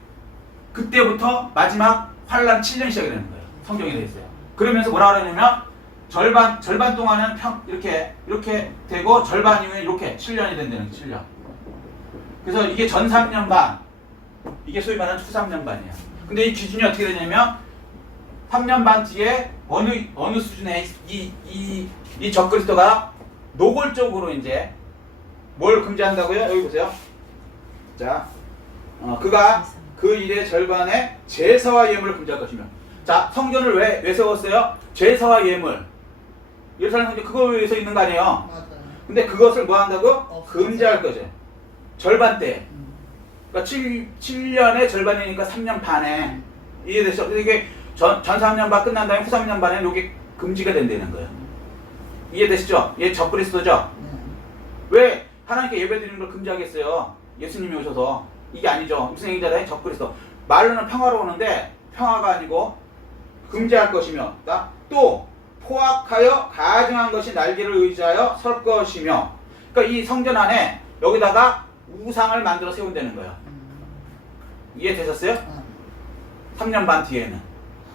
그때부터 마지막 환란 7년이 시작이 되는 거예요. 성경에 되어 있어요. 그러면서 뭐라 그러냐면 절반 동안은 이렇게 되고 절반 이후에 이렇게 7년이 된다는 거예요. 7년. 그래서 이게 전 3년 반. 이게 소위 말하는 후 3년 반이에요. 근데 이 기준이 어떻게 되냐면 3년 반 뒤에 어느 수준의 이 적그리스도가 노골적으로 이제 뭘 금지한다고요? 여기 보세요. 자, 그가 그 일의 절반의 제사와 예물을 금지할 것이며. 자, 성전을 왜 세웠어요? 제사와 예물. 예루살렘 성전 그거 위해서 있는 거 아니에요? 맞아요. 근데 그것을 뭐 한다고? 금지할 거죠. 절반 때. 그러니까 7년의 절반이니까 3년 반에. 이해됐죠? 이게 전 3년 반 끝난 다음에 후 3년 반에 이게 금지가 된다는 거예요. 이해되시죠? 얘 적그리스도죠? 왜 하나님께 예배드리는 걸 금지하겠어요? 예수님이 오셔서. 이게 아니죠. 무슨 얘기잖아요? 적그리스도. 말로는 평화로우는데 평화가 아니고 금지할 것이며 또 포악하여 가증한 것이 날개를 의지하여 설 것이며. 그러니까 이 성전 안에 여기다가 우상을 만들어 세운다는 거예요. 이해되셨어요? 3년 반 뒤에는.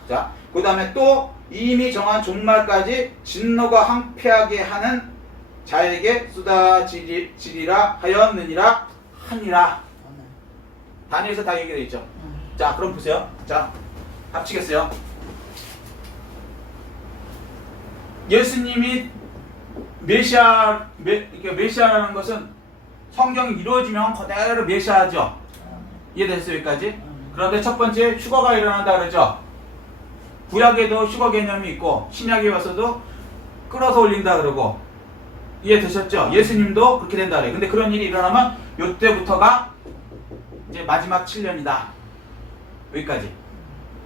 자, 그 다음에 또 이미 정한 종말까지 진노가 황폐하게 하는 자에게 쏟아지리라 하였느니라 하니라. 다니엘서 다 얘기되어 있죠. 자, 그럼 보세요. 자, 합치겠어요. 예수님이 메시아라는 것은 성경이 이루어지면 그대로 메시아죠. 이해됐어요? 여기까지? 그런데 첫 번째 휴거가 일어난다 그러죠. 구약에도 휴거 개념이 있고 신약에 와서도 끌어서 올린다 그러고. 이해되셨죠? 예수님도 그렇게 된다 그래요. 근데 그런 일이 일어나면 이때부터가 이제 마지막 7년이다. 여기까지.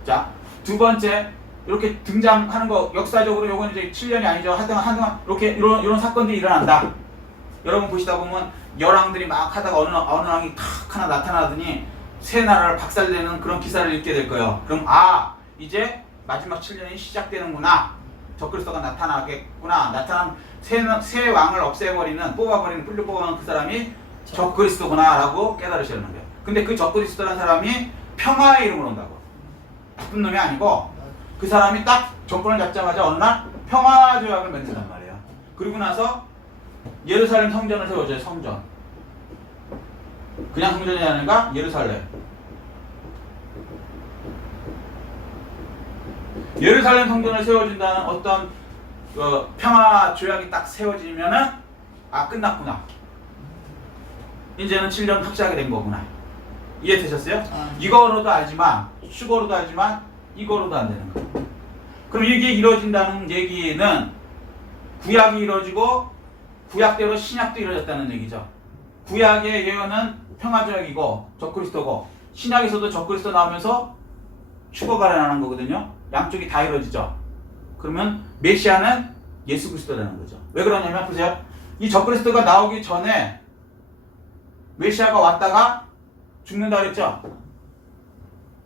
자, 두 번째 이렇게 등장하는 거 역사적으로 요건 이제 7년이 아니죠. 한동안 이렇게 이런 사건들이 일어난다. 여러분 보시다 보면 열왕들이 막 하다가 어느 왕이 탁 하나 나타나더니 새 나라를 박살내는 그런 기사를 읽게 될 거예요. 그럼 이제 마지막 7년이 시작되는구나. 적그리스도가 나타나겠구나. 나타난 새 왕을 없애버리는 뽑아버리는 뿔로 뽑아버리는 그 사람이 적그리스도구나 라고 깨달으셔야 하는 거예요. 근데 그 적그리스도라는 사람이 평화의 이름으로 온다고. 나쁜 놈이 아니고 그 사람이 딱 정권을 잡자마자 어느 날 평화 조약을 맺는단 말이에요. 그리고 나서 예루살렘 성전을 세워줘요. 성전. 그냥 성전이 아니라 예루살렘. 예루살렘 성전을 세워준다는 어떤 평화 조약이 딱 세워지면은 아 끝났구나. 이제는 7년 확실하게 된 거구나. 이해되셨어요? 이거로도 알지만 수거로도 알지만 이거로도 안 되는 거예요. 그럼 이게 이루어진다는 얘기는 구약이 이루어지고 구약대로 신약도 이루어졌다는 얘기죠. 구약의 예언은 평화조약이고 적그리스도고 신약에서도 적그리스도 나오면서 휴거가 일어나는 거거든요. 양쪽이 다 이루어지죠. 그러면 메시아는 예수 그리스도라는 거죠. 왜 그러냐면 보세요. 이 적그리스도가 나오기 전에 메시아가 왔다가 죽는다 그랬죠.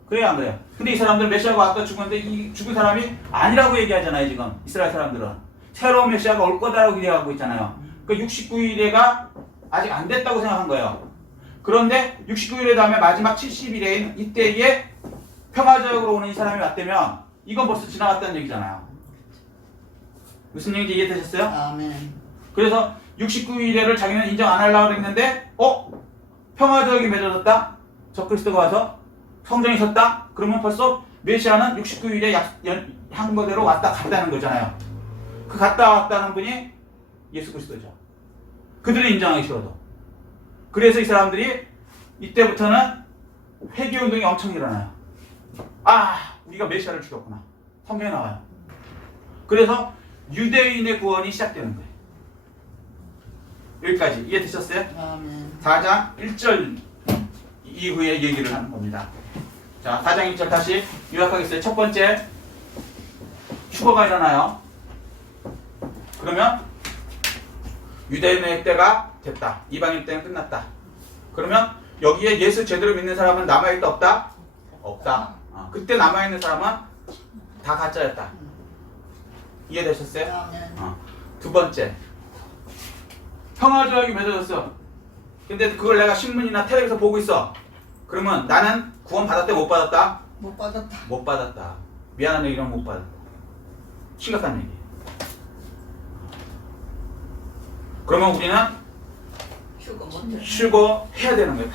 그래요 안 그래요? 근데 이 사람들은 메시아가 왔다 죽었는데 이 죽은 사람이 아니라고 얘기하잖아요. 지금 이스라엘 사람들은 새로운 메시아가 올 거다라고 기대하고 있잖아요. 그 69일에가 아직 안 됐다고 생각한 거예요. 그런데 69일에 다음에 마지막 70일에인 이때에 평화적으로 오는 이 사람이 왔다면 이건 벌써 지나갔다는 얘기잖아요. 무슨 얘기인지 이해되셨어요? 아멘. 그래서 69일에를 자기는 인정 안 하려고 했는데 평화적이 맺어졌다? 적그리스도가 와서 성전이 섰다? 그러면 벌써 메시아는 69일에 한 거대로 왔다 갔다는 거잖아요. 그 갔다 왔다는 분이 예수 그리스도죠. 그들을 인정하기 싫어도. 그래서 이 사람들이 이때부터는 회개운동이 엄청 일어나요. 아, 우리가 메시아를 죽였구나. 성경에 나와요. 그래서 유대인의 구원이 시작되는 거예요. 여기까지 이해되셨어요? 아멘. 4장 1절 이후의 얘기를 하는 겁니다. 자, 4장 1절 다시 요약하겠어요. 첫 번째, 휴거가 일어나요. 그러면 유대인의 때가 됐다. 이방인 때는 끝났다. 그러면 여기에 예수 제대로 믿는 사람은 남아있다 없다? 없다. 그때 남아있는 사람은 다 가짜였다. 이해되셨어요? 아멘. 두 번째, 평화조약이 맺어졌어. 근데 그걸 내가 신문이나 텔레비에서 보고 있어. 그러면 나는 구원 받았다 못 받았다? 못 받았다. 못 받았다. 미안한 얘기는 못 받았다. 심각한 얘기. 그러면 우리는 휴거 못해. 휴거해야 되는 거예요.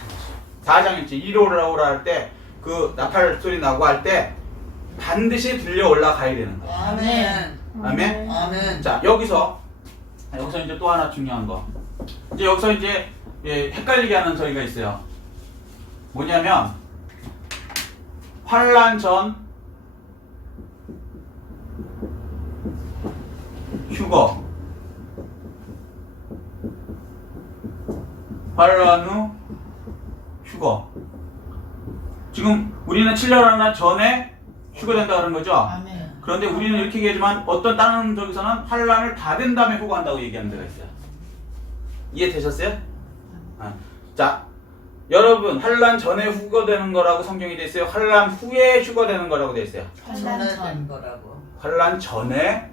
4장 1절 이로라오라 할 때 그 나팔 소리 나고 할 때 반드시 들려 올라가야 되는 거예요. 아멘. 아멘? 아멘. 자, 여기서 이제 또 하나 중요한 거. 이제 여기서 이제 헷갈리게 하는 저희가 있어요. 뭐냐면 환란 전 휴거, 환란 후 휴거. 지금 우리는 7년 하나 전에 휴거된다 그런 거죠. 아멘. 그런데 우리는 이렇게 얘기하지만 어떤 다른 쪽에서는 환란을 받은 다음에 휴거한다고 얘기하는 데가 있어요. 이해되셨어요? 자, 여러분 환란 전에 휴거되는 거라고 성경이 돼 있어요. 환란 후에 휴거되는 거라고 돼 있어요. 전에 된 거라고. 환란 전에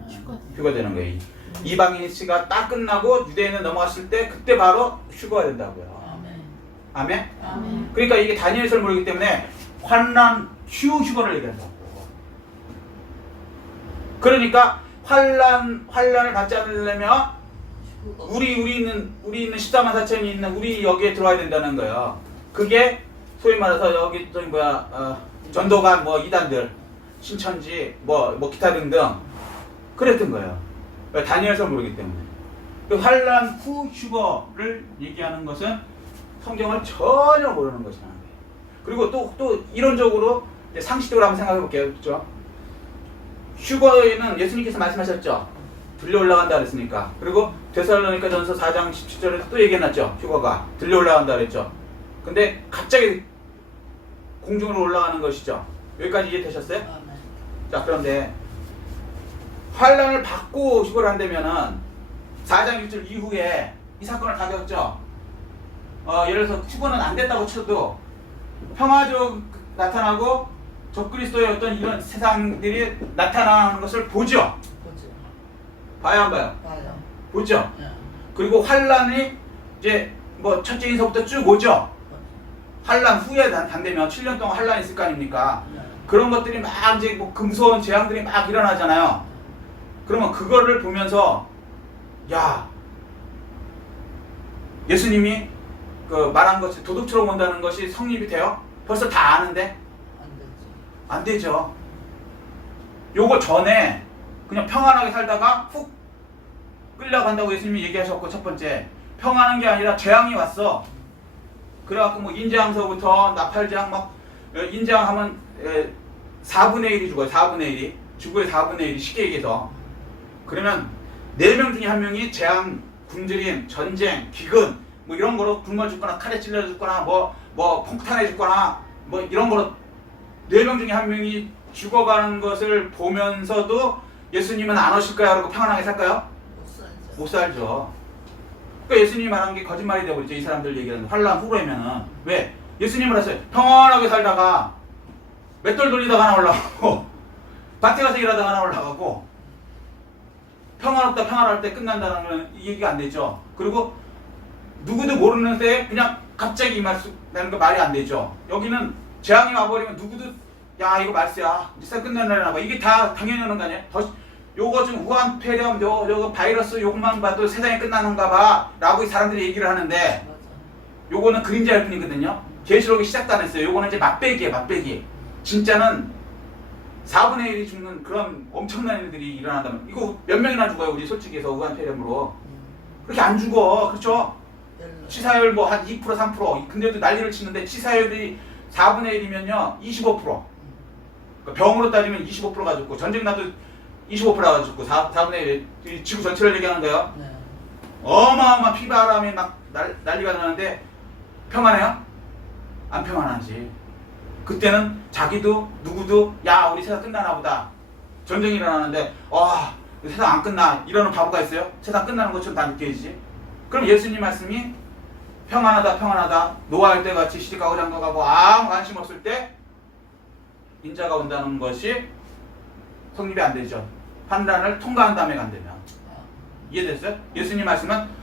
휴거되는 거예요. 이방인 씨가 딱 끝나고 유대인은 넘어갔을 때 그때 바로 휴거가 된다고요. 아멘. 아멘? 아멘. 그러니까 이게 다니엘서를 모르기 때문에 환란 후 휴거를 얘기한다고. 그러니까 환란을 받지 않으려면 휴거. 우리 있는 14만 4천이 있는 우리 여기에 들어와야 된다는 거예요. 그게 소위 말해서 여기 전도관 뭐 이단들 신천지 뭐 기타 등등 그랬던 거예요. 왜? 다니엘서 모르기 때문에. 그 환란 후 휴거를 얘기하는 것은 성경을 전혀 모르는 것이라는 거예요. 그리고 또 이론적으로 이제 상식적으로 한번 생각해 볼게요. 그렇죠? 휴거에는 예수님께서 말씀하셨죠. 들려 올라간다 그랬으니까. 그리고 데살로니가전서 4장 17절에서 또 얘기해놨죠. 휴거가 들려 올라간다 그랬죠. 근데 갑자기 공중으로 올라가는 것이죠. 여기까지 이해되셨어요? 아멘. 자, 그런데 환란을 받고 휴거를 한다면은 4장 1절 이후에 이 사건을 다 겪었죠. 예를 들어서 휴거는 안 됐다고 쳐도 평화적 나타나고 적그리스도의 어떤 이런 세상들이 나타나는 것을 보죠. 보죠. 봐요 안 봐요? 봐요. 보죠. 예. 그리고 환란이 이제 뭐 첫째 인서부터 쭉 오죠. 환란 후에 단되면 7년 동안 환란이 있을 거 아닙니까? 네. 그런 것들이 막 이제 뭐 금소원 재앙들이 막 일어나잖아요. 그러면 그거를 보면서 야, 예수님이 그 말한 것이 도둑처럼 온다는 것이 성립이 돼요? 벌써 다 아는데? 안 되지. 안 되죠. 요거 전에 그냥 평안하게 살다가 훅 끌려간다고 예수님이 얘기하셨고, 첫 번째 평안한 게 아니라 재앙이 왔어. 그래갖고 뭐 인재앙서부터 나팔재앙 막 인재앙하면 4분의 1이 죽어요. 4분의 1이 죽어요. 4분의 1이 쉽게 얘기해서. 그러면 4명 중에 1명이 재앙, 굶주림, 전쟁, 기근 뭐 이런 거로 굶어 죽거나 칼에 찔려 죽거나 뭐 폭탄에 죽거나 뭐 이런 거로 4명 중에 1명이 죽어가는 것을 보면서도 예수님은 안 오실까요? 그러고 평안하게 살까요? 못 살죠. 못 살죠. 그러니까 예수님이 말한 게 거짓말이 되어버리죠. 이 사람들 얘기하는 환란 후로면은. 왜? 예수님은 했어요. 평안하게 살다가 맷돌 돌리다가 하나 올라가고 밭에 가서 일하다가 하나 올라가고 평안없다 평안할 때 끝난다는 건 이 얘기가 안 되죠. 그리고 누구도 모르는 데 그냥 갑자기 이 말씀 나는 거 말이 안 되죠. 여기는 재앙이 와버리면 누구도 야 이거 말세야 이제 끝날려나 봐. 이게 다 당연히 오는 거 아니에요? 요거 좀 우한 폐렴 요거 바이러스 요것만 봐도 세상이 끝나는가 봐 라고 이 사람들이 얘기를 하는데, 맞아. 요거는 그림자일 뿐이거든요. 계시록이 시작도 안 했어요. 요거는 이제 맛배기예요. 맛배기. 진짜는 4분의 1이 죽는 그런 엄청난 일들이 일어난다면, 이거 몇 명이나 죽어요 우리 솔직히 해서 우한 폐렴으로. 그렇게 안 죽어. 그렇죠? 치사율 뭐 한 2% 3%. 근데도 난리를 치는데 치사율이 4분의 1이면요 25%. 그러니까 병으로 따지면 25%가 죽고, 전쟁 나도 25%가 죽고, 4분의 1 지구 전체를 얘기하는 거예요. 네. 어마어마한 피바람이 막 난리가 나는데 평안해요? 안 평안하지. 그때는 자기도 누구도 야 우리 세상 끝나나 보다. 전쟁이 일어나는데 와 세상 안 끝나 이러는 바보가 있어요? 세상 끝나는 것처럼 다 느껴지지. 그럼 예수님 말씀이 평안하다 평안하다 노아할 때 같이 시집가고 장가가고 아무 관심 없을 때 인자가 온다는 것이 성립이 안 되죠. 환란을 통과한 다음에 간다면. 이해됐어요? 예수님 말씀은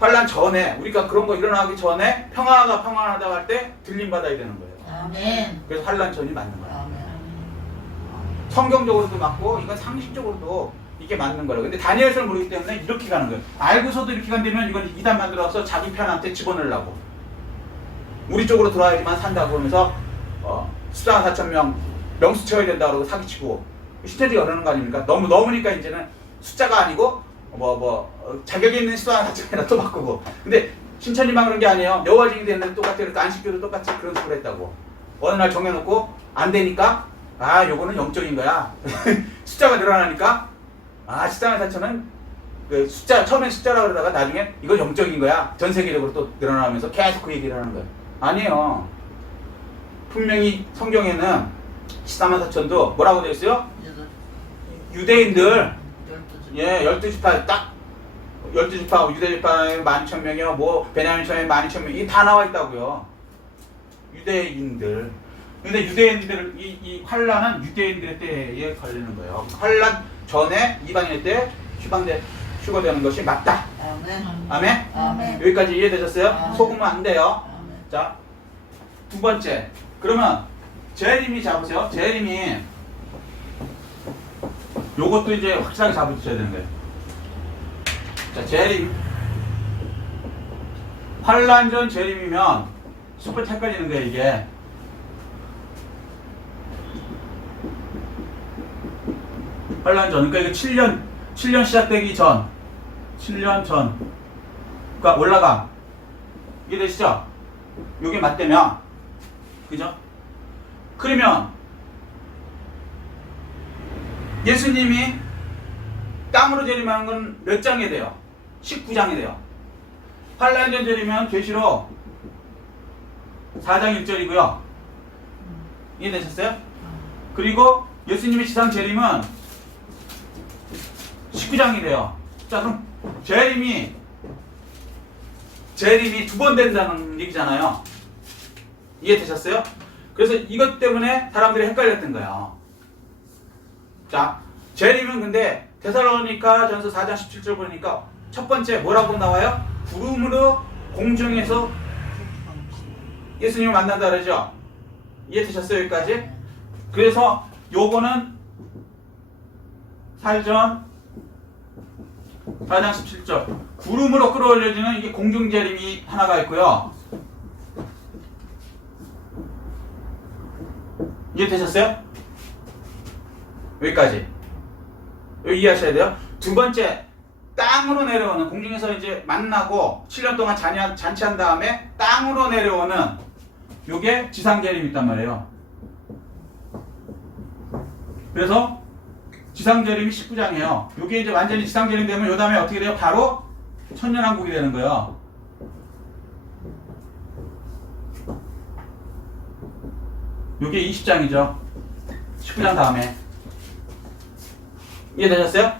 환란 전에, 우리가 그런 거 일어나기 전에 평안하다 할 때 들림 받아야 되는 거예요. 아멘. 그래서 환란 전이 맞는 거예요. 아멘. 성경적으로도 맞고 이건 상식적으로도 이게 맞는 거예요. 근데 다니엘서를 모르기 때문에 이렇게 가는 거예요. 알고서도 이렇게 간다면 이건 이단 만들어서 자기 편한테 집어넣으려고. 우리 쪽으로 들어와야지만 산다고 그러면서 숫자 4,000명 명수 채워야 된다고 그러고 사기치고 시체들이 어려는 거 아닙니까? 너무니까 이제는 숫자가 아니고 자격이 있는 숫자 4,000이라 또 바꾸고. 근데 신천지만 그런 게 아니에요. 여호와 증인 되는데 똑같아요. 그러니까 안식교도 똑같이 그런 식으로 했다고. 어느 날 정해놓고 안 되니까 요거는 영적인 거야. 숫자가 늘어나니까 숫자 4,000은 그 숫자 처음엔 숫자라 그러다가 나중에 이거 영적인 거야. 전 세계적으로 또 늘어나면서 계속 그 얘기를 하는 거예요. 아니에요. 분명히 성경에는 14만 4천도 뭐라고 되어 있어요? 유대인들 12지파 딱 12지파 유대지파에 12,000명이요 뭐 베냐민처에 12,000명 이게 다 나와 있다고요. 유대인들. 근데 유대인들 이 환란은 유대인들의 때에 걸리는 거예요. 환란 전에 이방인의 때 휴거되는 것이 맞다. 아멘. 아멘? 아멘. 여기까지 이해되셨어요? 아멘. 속으면 안 돼요. 아멘. 자, 두 번째. 그러면 재림이 잡으세요. 재림이 요것도 이제 확실하게 잡으셔야 되는 거예요. 자, 재림. 환란 전 재림이면 super 헷갈리는 거예요, 이게. 환란 전. 그러니까 이거 7년 시작되기 전. 7년 전. 그러니까 올라감. 이해되시죠? 요게 맞대면. 그죠? 그러면 예수님이 땅으로 재림하는 건 몇 장이 돼요? 19장이 돼요. 환란 전 재림은 계시록 4장 1절이고요. 이해되셨어요? 그리고 예수님의 지상 재림은 19장이 돼요. 자, 그럼 재림이 두 번 된다는 얘기잖아요. 이해되셨어요? 그래서 이것 때문에 사람들이 헷갈렸던 거예요. 자, 재림은 근데 데살로니가 전서 4장 17절 보니까 첫 번째 뭐라고 나와요? 구름으로 공중에서 예수님을 만난다 그러죠? 이해되셨어요? 여기까지? 그래서 요거는 살전 4장 17절 구름으로 끌어올려지는 이게 공중재림이 하나가 있고요. 이해되셨어요? 여기까지. 여기 이해하셔야 돼요. 두 번째, 땅으로 내려오는, 공중에서 이제 만나고 7년 동안 잔치한 다음에 땅으로 내려오는 요게 지상재림이 있단 말이에요. 그래서 지상재림이 19장이에요. 요게 이제 완전히 지상재림 되면 요 다음에 어떻게 돼요? 바로 천년왕국이 되는 거예요. 요게 20장이죠. 19장 다음에. 이해되셨어요?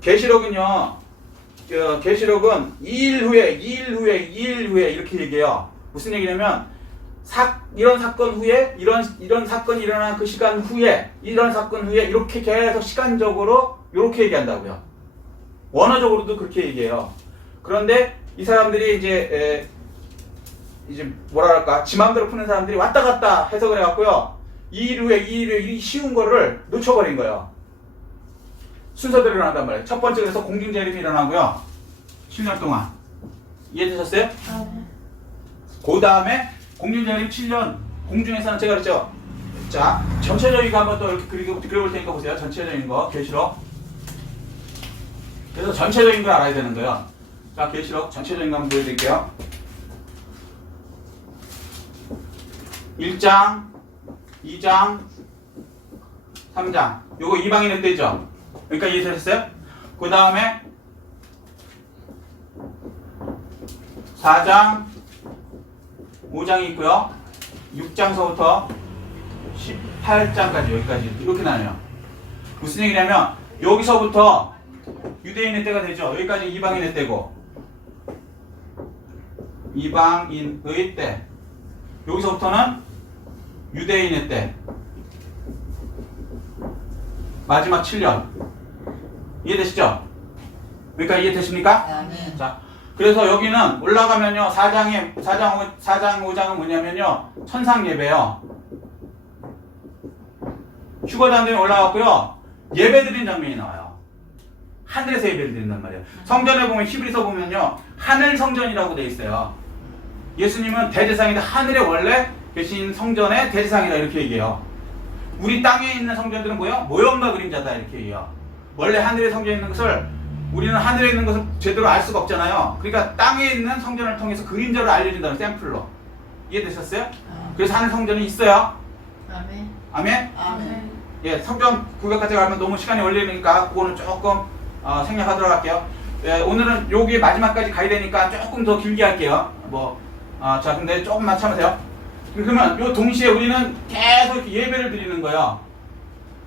계시록은요. 계시록은 2일 후에 이렇게 얘기해요. 무슨 얘기냐면 이런 사건 후에 이런 사건이 일어난 그 시간 후에 이런 사건 후에 이렇게 계속 시간적으로 이렇게 얘기한다고요. 원어적으로도 그렇게 얘기해요. 그런데 이 사람들이 이제 뭐랄까 지 맘대로 푸는 사람들이 왔다 갔다 해석을 해갖고요. 2일 후에 이 쉬운 거를 놓쳐버린 거예요. 순서대로 일어난단 말이에요. 첫 번째 그래서 공중재림이 일어나고요. 7년 동안. 이해되셨어요? 그 다음에 공중재림 7년 공중에서는 제가 그랬죠. 자, 전체적인 거 한번 또 이렇게 그려볼 테니까 보세요. 전체적인 거 계시록. 그래서 전체적인 걸 알아야 되는 거예요. 자, 계시록 전체적인 거 한번 보여드릴게요. 1장, 2장, 3장. 요거 2방인의 때죠. 그러니까 이해되셨어요? 그 다음에 4장, 5장이 있고요. 6장서부터 18장까지 여기까지 이렇게 나뉘어요. 무슨 얘기냐면 여기서부터 유대인의 때가 되죠. 여기까지 이방인의 때고 이방인의 때. 여기서부터는 유대인의 때. 마지막 7년. 이해되시죠? 그러니까 이해되십니까? 네. 자, 그래서 여기는 올라가면요. 4장 5장은 뭐냐면요. 천상 예배요. 휴거 장면이 올라갔고요. 예배 드리는 장면이 나와요. 하늘에서 예배를 드린단 말이에요. 성전에 보면 히브리서 보면요. 하늘 성전이라고 되어 있어요. 예수님은 대제사장인데 하늘에 원래 계신 성전의 대제사장이다 이렇게 얘기해요. 우리 땅에 있는 성전들은 뭐예요? 모형과 그림자다 이렇게 얘기해요. 원래 하늘에 성전에 있는 것을 우리는 하늘에 있는 것을 제대로 알 수가 없잖아요. 그러니까 땅에 있는 성전을 통해서 그림자를 알려준다는 샘플로. 이해되셨어요? 그래서 하늘 성전이 있어요. 아멘. 아멘? 아멘. 예, 성전 구경 같은 거 하면 너무 시간이 걸리니까 그거는 조금 생략하도록 할게요. 예, 오늘은 여기 마지막까지 가야 되니까 조금 더 길게 할게요. 자, 근데 조금만 참으세요. 그러면 요 동시에 우리는 계속 예배를 드리는 거예요.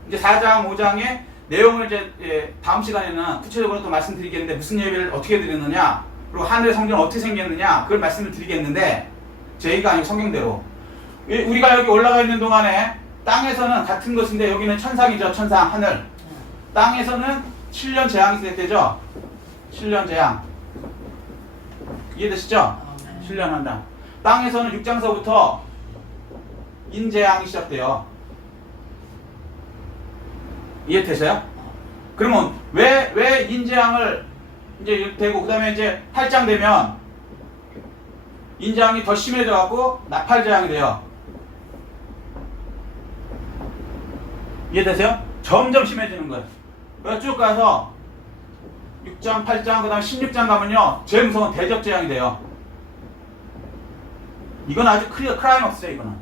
이제 4장, 5장의 내용을 이제 다음 시간에는 구체적으로 또 말씀드리겠는데 무슨 예배를 어떻게 드리느냐, 그리고 하늘의 성전은 어떻게 생겼느냐, 그걸 말씀을 드리겠는데 저희가 아니고 성경대로 우리가 여기 올라가 있는 동안에 땅에서는 같은 것인데 여기는 천상이죠. 천상, 하늘. 땅에서는 7년 재앙이 있었대죠. 7년 재앙. 이해되시죠? 7년 한다. 땅에서는 6장서부터 인재앙이 시작돼요. 이해되세요? 그러면 왜 인재앙을 이제 되고 그 다음에 이제 8장 되면 인재앙이 더 심해져 갖고 나팔재앙이 돼요. 이해되세요? 점점 심해지는 거예요. 그래서 쭉 가서 6장, 8장, 그 다음에 16장 가면요 제일 무서운 대적재앙이 돼요. 이건 아주 크라이맥스예요. 이거는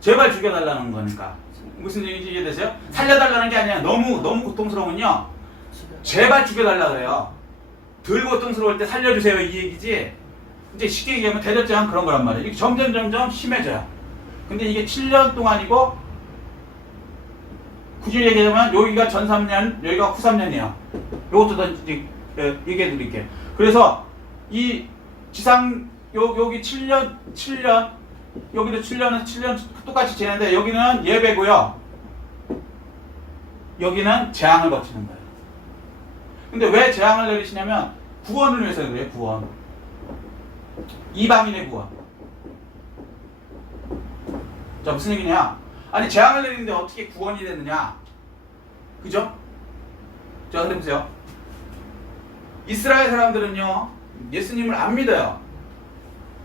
제발 죽여달라는 거니까. 무슨 얘기인지 이해되세요? 살려달라는 게 아니라 너무 고통스러우면요 제발 죽여달라 그래요. 덜 고통스러울 때 살려주세요 이 얘기지. 이제 쉽게 얘기하면 대적재앙 그런 거란 말이에요. 이게 점점 심해져요. 근데 이게 7년 동안이고 굳이 얘기하면 여기가 전 3년, 여기가 후 3년이에요. 요것도 더 얘기해 드릴게요. 그래서 이 지상 여기 7년 여기도 7년 똑같이 지내는데 여기는 예배고요. 여기는 재앙을 거치는 거예요. 근데 왜 재앙을 내리시냐면 구원을 위해서 그래요. 구원. 이방인의 구원. 자, 무슨 얘기냐? 아니, 재앙을 내리는데 어떻게 구원이 되느냐? 그죠? 자, 근데 보세요. 이스라엘 사람들은요, 예수님을 안 믿어요.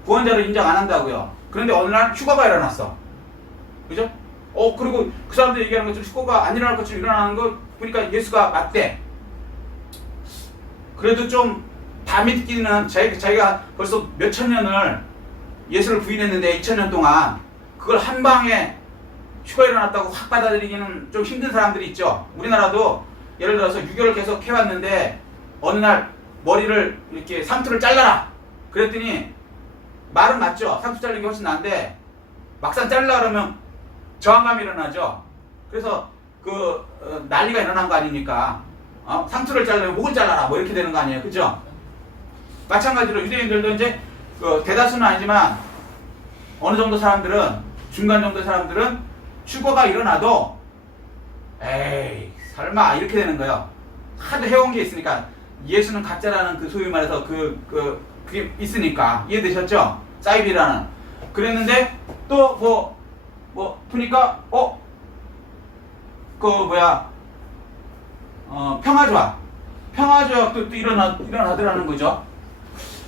구원자를 인정 안 한다고요. 그런데 어느 날 휴가가 일어났어. 그죠? 그리고 그 사람들 얘기하는 것처럼 휴가가 안 일어날 것처럼 일어나는 거 보니까 예수가 맞대. 그래도 좀 다 믿기는 자기가 벌써 몇천 년을 예수를 부인했는데 2000년 동안 그걸 한 방에 휴가 일어났다고 확 받아들이기는 좀 힘든 사람들이 있죠. 우리나라도 예를 들어서 유교를 계속 해왔는데 어느 날 머리를 이렇게 상투를 잘라라 그랬더니 말은 맞죠. 상투 자르는 게 훨씬 나은데 막상 잘라 그러면 저항감이 일어나죠. 그래서 난리가 일어난 거 아닙니까? 상투를 자르면 목을 잘라라 뭐 이렇게 되는 거 아니에요. 그죠? 마찬가지로 유대인들도 이제 대다수는 아니지만 어느 정도 사람들은 중간 정도 사람들은 휴거가 일어나도 에이 설마 이렇게 되는 거예요. 하도 해온 게 있으니까 예수는 가짜라는 그 소위 말해서 그게 있으니까 이해되셨죠? 사이비라는 그랬는데 또 보니까 평화조약도 또 일어나더라는 거죠.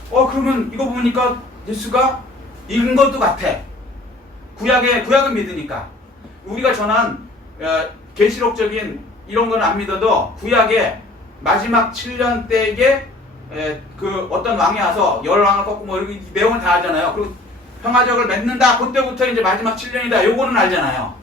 그러면 이거 보니까 예수가 읽은 것도 같아. 구약은 믿으니까. 우리가 전한 계시록적인 이런 건 안 믿어도 구약에 마지막 7년 때에 어떤 왕이 와서 열왕을 꺾고 뭐 이렇게 내용을 다 알잖아요. 그리고 평화적을 맺는다. 그때부터 이제 마지막 7년이다. 요거는 알잖아요.